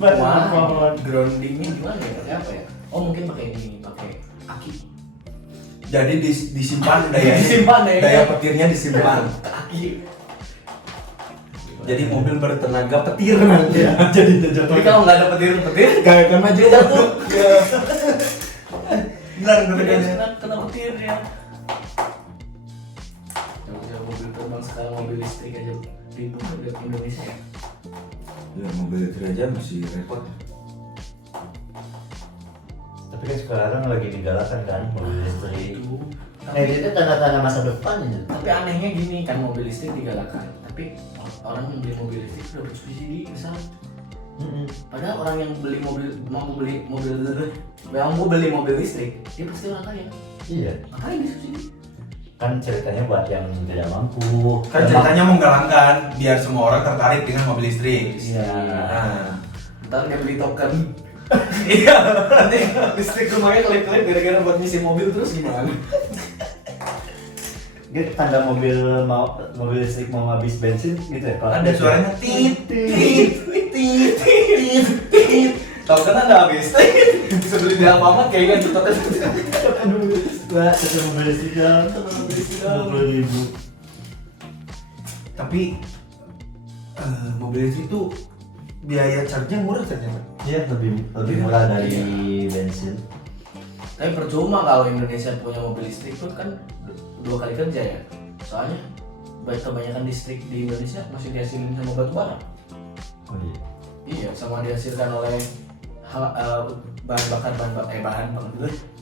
Bawa pohon. groundingnya gimana ya? Pakai apa ya? Oh mungkin pakai ini, pakai kaki. jadi disimpan daya Disimpan dayanya. daya petirnya disimpan. Kaki. Jadi mobil bertenaga petir nanti. Iya, jadi tujuh Tapi kalau nggak ada petir Gak akan maju dia jatuh. Hilang Dia tegangannya. kena petir ya. Jauh-jauh mobil terbang sekarang mobil listrik aja ribut di Indonesia ya. Ya mobil itu aja masih repot. Tapi kan sekarang lagi digalakan kan mobil listrik. Nah Tapi, itu tanda-tanda masa depan ini. tapi anehnya gini kan mobil listrik digalakan, tapi orang yang beli mobil listrik udah bersubsidi besar. Padahal orang yang beli mobil mau beli mobil listrik dia pasti orang kaya. Iya. Ngapain disubsidi? Kan ceritanya buat yang tidak mampu. Kan ceritanya menggalangkan biar semua orang tertarik dengan mobil listrik. Iya. Nah, Ntar dia beli token. Iya, nanti listrik rumahnya kelip-kelip gara-gara buat ngisi mobil terus gimana? Gitu tanda mobil listrik mau habis bensin gitu ya. Kalau ada suaranya tit tit tit tit tit. Token ada habis. Bisa beli di Alfamart kayaknya tuh token. Wah, satu mobil listrik ya. 50.000. Tapi mobil listrik itu biaya charge-nya murah ternyata. Iya, lebih murah dari bensin. Tapi percuma kalau Indonesia punya mobil listrik tuh kan 2 kali kerja ya. Soalnya kebanyakan listrik di Indonesia masih dihasilin sama batu bara. Oh iya. Iya, sama dihasilkan oleh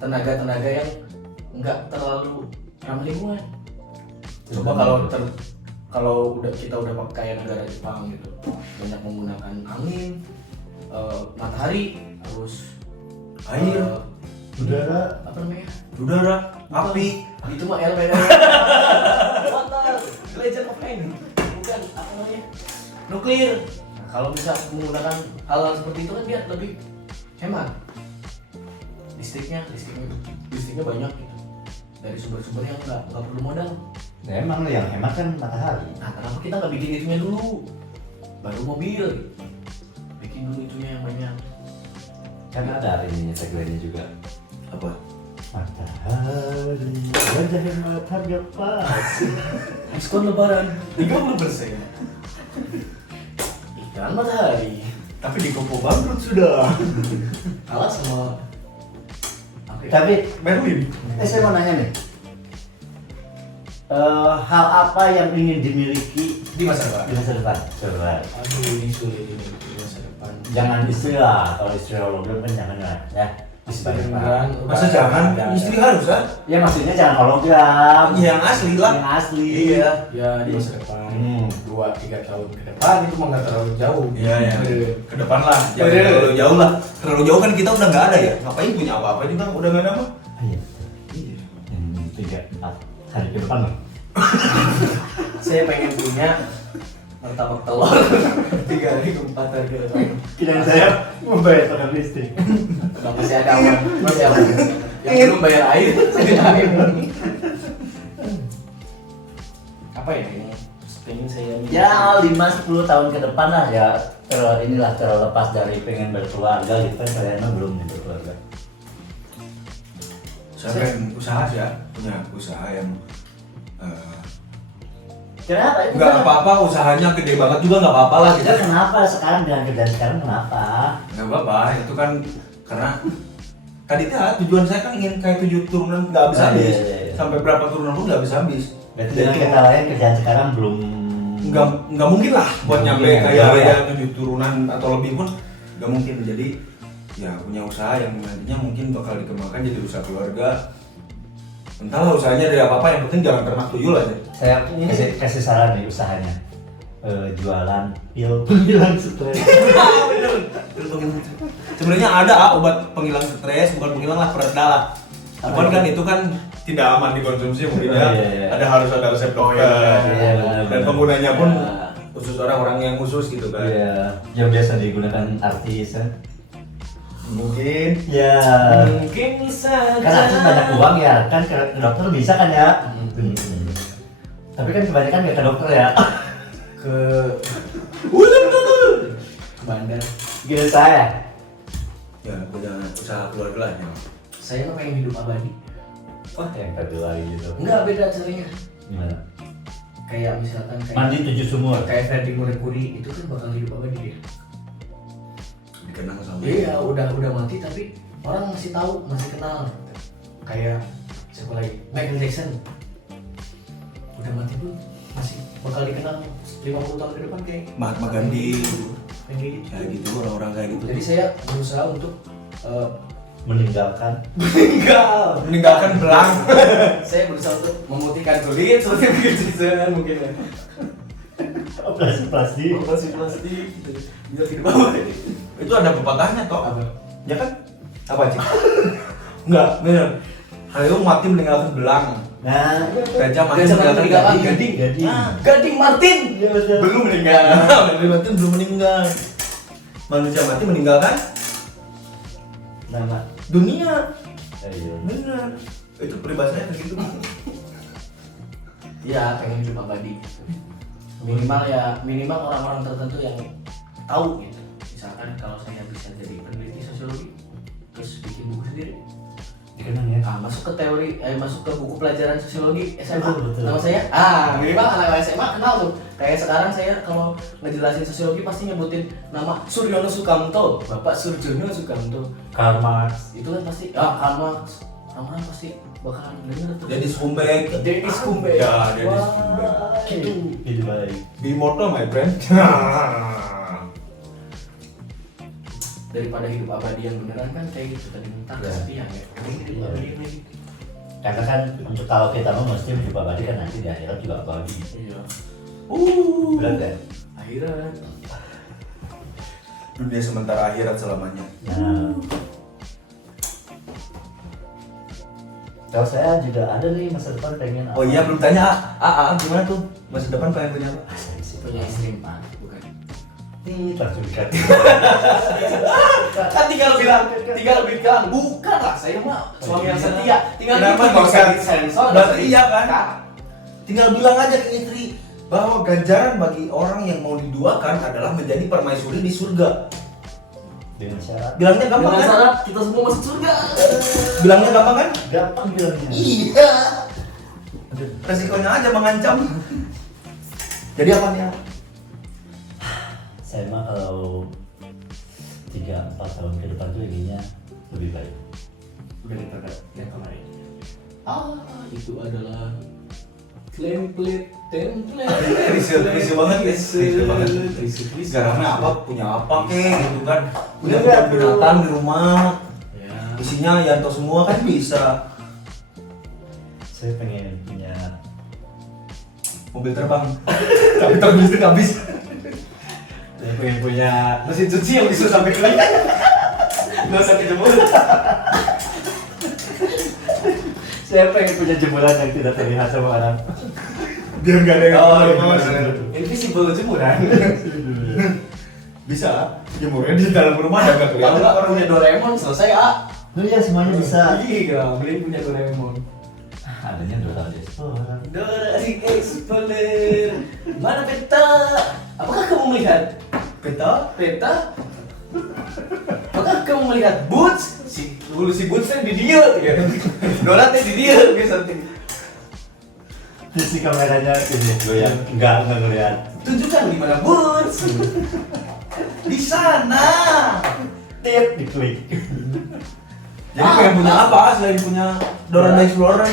tenaga yang nggak terlalu ramah lingkungan. Coba kalau kita udah pakai negara Jepang gitu, banyak menggunakan angin, matahari, terus Air, Udara. apa namanya? udara, api. Itu mah elemen. Water, Legend of Aang. Bukan apa namanya? Nuklir. Nah, kalau bisa menggunakan hal-hal seperti itu kan dia lebih hemat. Listriknya banyak gitu. Dari sumber-sumber yang nggak perlu modal. Nah, emang yang hemat kan matahari. Nah, kenapa kita nggak bikin itunya dulu? Baru mobil. Bikin dulu itunya yang banyak. Kan ada ininya tagline-nya juga. Apa? Matahari, wajah hemat harga pas. Diskon lebaran 30%. Iklan matahari. Tapi di Kopo bangkrut sudah. Kalah sama apa ya? Tapi, Berlin. saya mau nanya nih. Hal apa yang ingin dimiliki Di masa depan. di masa depan? Coba. Aduh, ini sulit ini di masa depan. Jangan istri lah, kalau istri hologram kan jangan lah ya. Di sebagai Beneran, Masa jangan? Istri harus kan? Ya maksudnya jangan hologram. Yang asli lah. Yang asli. Iya. Ya di masa depan 2-3 tahun ke depan itu mah nggak terlalu jauh. Iya ya. Iya. Ke depan lah. Jangan Iya. terlalu jauh lah. Terlalu jauh kan kita udah nggak ada ya. Ngapain punya apa-apa juga udah nggak ada mah. Iya. Iya. Yang 3-4 hari ke depan loh. Saya pengen punya martabak telur 3 hari ke 4 hari ke depan. Kirain saya membayar token listrik. Masih ada aman, masih aman. Yang belum bayar air. Apa ya yang pengen saya miliki? Ya 5-10 tahun ke depan lah ya terlepas dari pengen berkeluarga gitu kan kalian mah belum nih berkeluarga. Saya pengen usaha sih ya. Punya usaha yang Kenapa itu? nggak apa-apa, usahanya gede banget juga nggak apa-apa lah gitu. Kita kenapa sekarang dengan kerjaan sekarang kenapa? Nggak apa-apa, itu kan karena tadi kan tujuan saya kan ingin kayak 7 turunan nggak habis habis. Iya. Sampai berapa turunan pun nggak habis habis. Berarti dengan kata lain kerjaan sekarang belum Nggak mungkin lah buat Nggak nyampe mungkin, kayak ya. 7 turunan atau lebih pun nggak mungkin. Jadi ya punya usaha yang nantinya mungkin bakal dikembangkan jadi usaha keluarga. Entahlah usahanya dari apa-apa, yang penting jangan ternak tuyul aja. Saya kasih saran nih usahanya. Jualan pil penghilang stres. Sebenarnya ada obat penghilang stres, bukan penghilang lah, pereda lah. Cuman kan itu kan tidak aman dikonsumsi mungkin ya. Iya. Harus ada resep dokter. Iya, benar. Dan penggunanya pun Iya. khusus orang-orang yang khusus gitu kan. Iya, yang biasa digunakan artis kan. Mungkin Ya. Mungkin saja. Kan artis banyak uang ya, kan ke dokter bisa kan ya. Tapi kan kebanyakan nggak ke dokter ya. ke bandar. Gitu saya. ya punya usaha keluarga lah ya. Saya mah pengen hidup abadi. Wah, yang kedua gitu. Enggak, beda ceritanya. Gimana? kayak misalkan kayak Mandi 7 sumur. kayak Freddie Mercury itu kan bakal hidup abadi dia. Dikenang sama. Iya, udah mati tapi orang masih tahu, masih kenal. Kayak siapa lagi? Michael Jackson. Udah mati pun masih bakal dikenal 50 tahun ke depan kayak Mahatma Gandhi. kayak gitu. Kayak gitu orang-orang kayak gitu. Jadi saya berusaha untuk Meninggalkan. meninggalkan belang. saya berusaha untuk memutihkan kulit seperti Michael Jackson mungkin ya. Operasi plastik. Operasi plastik gitu. Biar hidup abadi. Itu ada pepatahnya toh. Apa? Ya kan? Apa sih? Enggak, bener. Hayo mati meninggalkan belang. Nah, Gajah mati Gajah meninggalkan meninggalkan gading. gading. Nah. Gading Martin Iya betul. belum meninggal. Gading mati belum meninggal. Manusia mati meninggalkan Nama. dunia. Ayo. Bener. Itu peribahasanya kayak gitu. Iya, pengen hidup abadi. Minimal orang-orang tertentu yang tahu gitu. Misalkan kalau saya bisa jadi peneliti sosiologi, terus bikin buku sendiri. Dikenang ya. Masuk ke teori, masuk ke buku pelajaran sosiologi SMA. Betul. Nama saya, minimal anak SMA kenal tuh. Kayak sekarang saya kalau ngejelasin sosiologi pasti nyebutin nama Suryono Sukamto, Bapak Surjono Sukamto. Karl Marx. Itu kan pasti, Karl Marx. Orang-orang pasti bakalan denger tuh. Jadi Skumbek. Dennis Kumbek. Ya, Dennis Kumbek. Gitu. Gitu baik. Be immortal my friend. Daripada hidup abadi yang beneran kan kayak gitu tadi mentar Ya. kesepian ya. Ini hidup Ya. abadi yang kayak gitu. Karena kan untuk kalau kita mau mesti hidup abadi kan nanti di akhirat juga abadi. Iya. Benar kan? Akhirat. Dunia sementara akhirat selamanya. Nah. Kalau saya juga ada nih masa depan pengen apa? Oh iya, belum tanya. Gimana tuh? Masa depan pengen punya apa? Punya istri empat, bukan? Ih, langsung dekat. Kan tinggal bilang, bukan lah, saya mah suami yang setia. Tinggal Kenapa gitu, nggak usah sensor. Berarti iya kan? Tinggal bilang aja ke istri bahwa ganjaran bagi orang yang mau diduakan adalah menjadi permaisuri di surga. Dengan syarat Bilangnya gampang Dengan kan? syarat kita semua masuk surga. Bilangnya gampang kan? gampang bilangnya. Iya. Resikonya aja mengancam. Jadi apa nih? Saya mah kalau 3-4 tahun ke depan tuh inginnya lebih baik. Udah diperkat yang kemarin. Itu adalah template. Risih banget, risih banget. Sekarangnya apa? Punya apa kek gitu kan? Punya kebun binatang di rumah. Ya. Isinya Yanto semua kan bisa. Saya pengen punya Mobil terbang. Tapi terbang habis. saya pengen punya Mesin cuci yang bisa sampai kering. Nggak usah kejemur. saya pengen punya jemuran yang tidak terlihat sama orang. Biar nggak ada yang Oh, tahu. invisible jemuran. Bisa. Jemurnya di dalam rumah ada nggak Kalau kelihatan. nggak orang punya Doraemon selesai Lu ya semuanya bisa. Iya, beli punya Doraemon. Adanya Dora Explorer. Dora Explorer. Mana peta? Apakah kamu melihat Peta? peta? Apakah kamu melihat Boots? Si Boots teh di dia ya. Dora teh di dia gitu. Terus si kameranya ini goyang. Enggak ngeliat. Tunjukkan di mana Boots. Di sana. Tit diklik. Jadi pengen punya apa selain punya Dora the Explorer?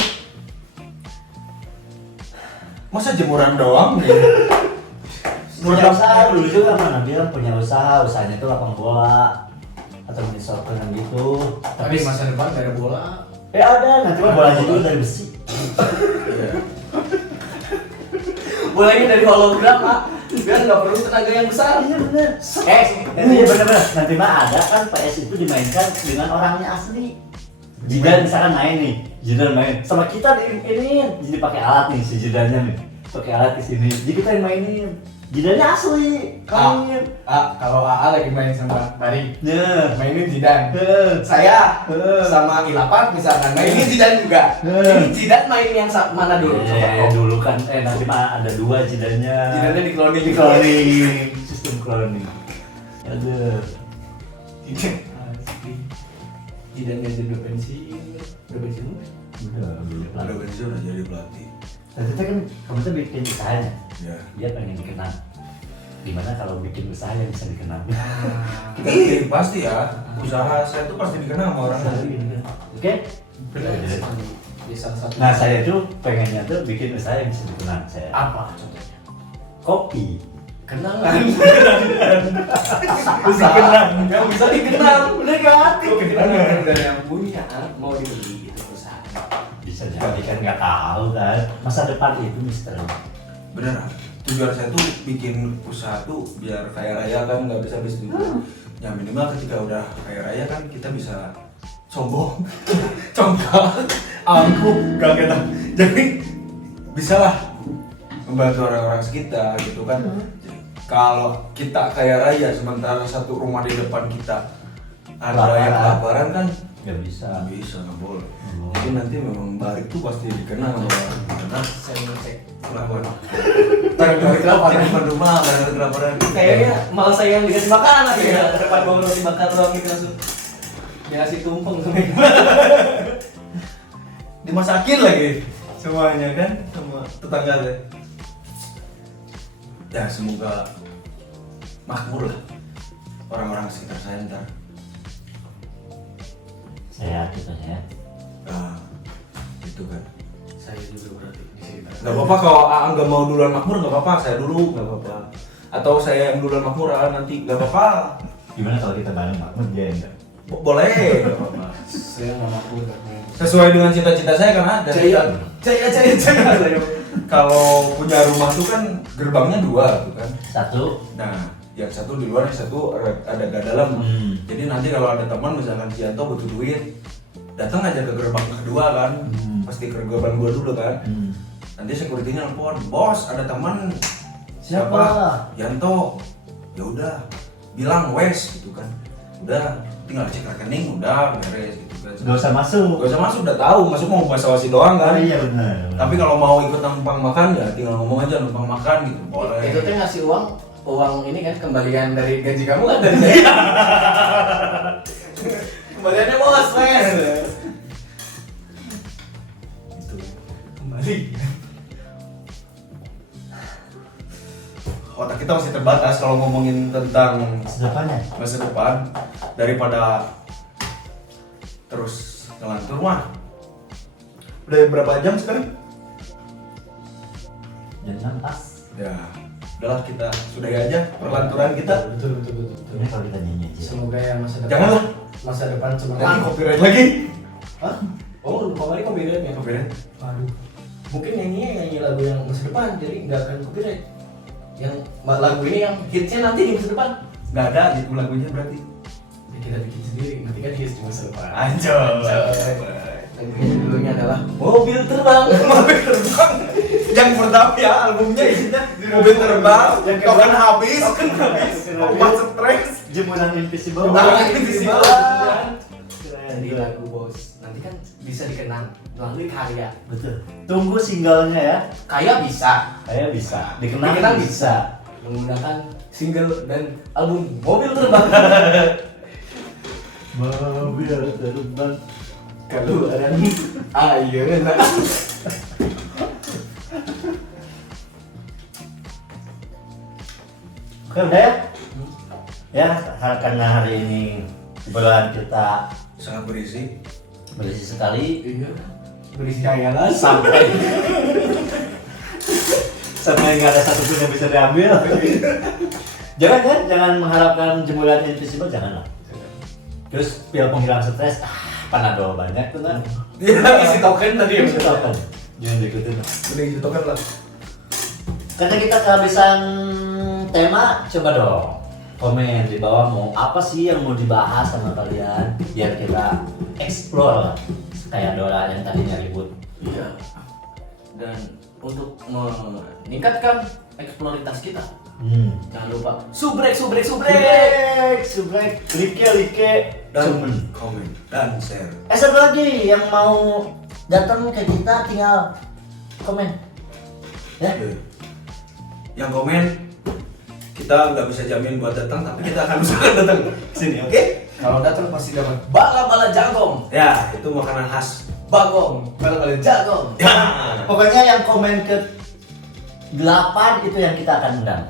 Masa jemuran doang nih? Punya usaha dulu juga mana bilang punya usaha, usahanya itu lapang bola atau misalkan yang gitu. Tapi masa depan gak ada bola. Ada nanti mah bolanya dulu dari besi. Bolanya dari hologram, Pak. Biar nggak perlu tenaga yang besar. Iya bener. Nanti ya bener-bener. Nanti mah ada kan PS itu dimainkan dengan orangnya asli. Jidan misalkan main nih, Jidan main sama kita ini jadi pakai alat nih si Jidannya nih, pakai alat di sini. Jadi kita yang mainin. Jidannya asli, main. Kalau AA lagi main sama Bari, Ya. mainin Zidane. Ya. Saya sama Ilapan misalkan mainin Zidane juga. Ini Zidane main yang mana dulu? Coba Dulu kan nanti mah ada 2 Jidannya. Zidane di cloning. Sistem cloning. Ada. Zidane aja udah pensiun. Udah pensiun? Udah, Udah pensiun udah jadi pelatih. Ternyata kan kamu tuh bikin usahanya, Ya. dia pengen dikenal. Gimana kalau bikin usaha yang bisa dikenal? Pasti ya. Usaha saya tuh pasti dikenal sama orang lain. Oke? Benar sekali. Di salah satu. Nah saya tuh pengennya tuh bikin usaha yang bisa dikenal saya. apa contohnya? Kopi. Kenalan. Usaha yang bisa dikenal, bener kan? Kenalan dari yang punya mau dibeli itu perusahaan. Bisa jadi kan nggak tahu kan. Masa depan itu misteri. Beneran. Tujuan saya tuh bikin usaha tuh biar kaya raya kan, nggak bisa habis duit. Ya minimal ketika udah kaya raya kan kita bisa sombong, congkak, angkuh, gak kita. Jadi bisa lah membantu orang-orang sekitar gitu kan. Kalau kita kaya raya sementara satu rumah di depan kita ada yang kelaparan kan Nggak bisa. nggak bisa, nggak boleh. Oh. Jadi nanti memang Barik tuh pasti dikenal sama orang karena Saya ngecek. kelaparan. Barang-barang kelaparan. Di depan rumah barang kelaparan. Kayaknya malah saya yang dikasih makanan akhirnya depan bawa roti bakar doang gitu langsung dikasih tumpeng sama Dimasakin lagi semuanya kan sama tetangga deh. Ya semoga makmur lah orang-orang sekitar saya ntar. Saya gitu ya. Nah, itu kan. saya juga berarti di sekitar. Gak apa-apa kalau Aan gak mau duluan makmur, gak apa-apa, saya dulu gak apa-apa. Atau saya yang duluan makmur, Aan nanti gak apa-apa. Gimana kalau kita bareng makmur dia enggak? Boleh, gak apa-apa. Saya nggak mampu nggak mau. Sesuai dengan cita-cita saya kan ada. Jaya. Kalau punya rumah tuh kan gerbangnya 2 tuh kan. Satu. Nah, yang satu di luar, yang satu ada gak dalam. Jadi nanti kalau ada teman misalkan Cianto butuh duit, datang aja ke gerbang kedua kan. Pasti ke gerbang 2 dulu kan. Nanti security-nya nelfon, bos ada teman Siapa? Yanto. Ya udah, bilang wes gitu kan. Udah, tinggal cek rekening, udah beres gitu kan. Gak usah masuk. Gak usah masuk, udah tahu, masuk mau basa-basi doang Oh kan. iya benar. Tapi kalau mau ikut numpang makan ya tinggal ngomong aja numpang makan gitu. Boleh. Itu tuh ngasih uang ini kan kembalian dari gaji kamu kan dari saya. Kembaliannya bos, wes. Gitu. Kembali. Otak kita masih terbatas kalau ngomongin tentang Sedepannya. masa depan daripada terus ngelantur mah. Udah berapa jam sekarang? Jam 6 pas. Ya, udahlah kita sudahi aja perlanturan kita. Betul. Ini kalau kita nyanyi aja. Semoga ya Janganlah. masa depan Nanti cemerlang. copyright lagi. Hah? Oh, kemarin copyright ya? Copyright. Aduh. Mungkin nyanyi lagu yang masa depan jadi nggak akan copyright. Yang lagu ini yang hitsnya nanti di masa depan. Nggak ada gitu lagunya berarti. Ya, kita bikin sendiri, nanti kan hits di masa depan. Anjay. Lagunya dulunya adalah mobil terbang. Mobil terbang. Yang pertama ya albumnya isinya mobil terbang. Yang kedua- Token habis. Obat stres. Jemuran invisible. Nah, invisible. Jadi lagu bos, nanti kan bisa dikenang melalui karya. Betul. Tunggu singlenya ya. Kaya bisa, Saya bisa. Dikenal dikenang bisa. menggunakan single dan album mobil terbang. Mobil terbang. Kalau ada nih, ayo enak. Oke udah ya. Ya karena hari ini obrolan kita Sangat berisi. berisi sekali. Iya, berisi khayalan. Sampai nggak ada satupun yang bisa diambil. Jangan ya, jangan mengharapkan jemuran invisible, janganlah. Terus pil penghilang stres, Panadol banyak tuh kan. Isi token tadi ya. Itu apa? Jangan diikutin. Udah gitu kan lah. Karena kita kehabisan tema, coba dong komen di bawah mau apa sih yang mau dibahas sama kalian biar kita explore lah. Kayak Dora yang tadinya ribut. Iya. Dan untuk meningkatkan eksploritas kita, jangan lupa subrek. Subrek, like, Dan sumen. komen dan share. Satu lagi yang mau datang ke kita tinggal komen. Ya. Oke. Yang komen kita nggak bisa jamin buat datang tapi kita akan usahakan datang ke sini, oke? Kalau datang pasti dapat bala-bala jagong. Ya, itu makanan khas Bagong, kalau kalian jagong. Pokoknya yang komen ke 8 itu yang kita akan undang.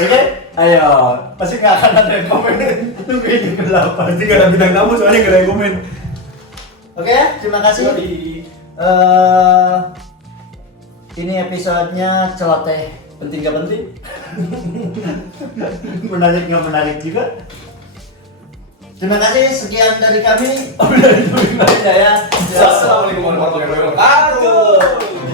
Oke? Ayo, pasti nggak akan ada yang komen. Tunggu ini ke 8. Pasti nggak ada bintang tamu soalnya nggak ada yang komen. Oke, terima kasih. Jadi, Ini episodenya celoteh penting gak penting? Menarik nggak menarik juga? Terima kasih, sekian dari kami. Dari Bima Jaya. Assalamualaikum warahmatullahi wabarakatuh.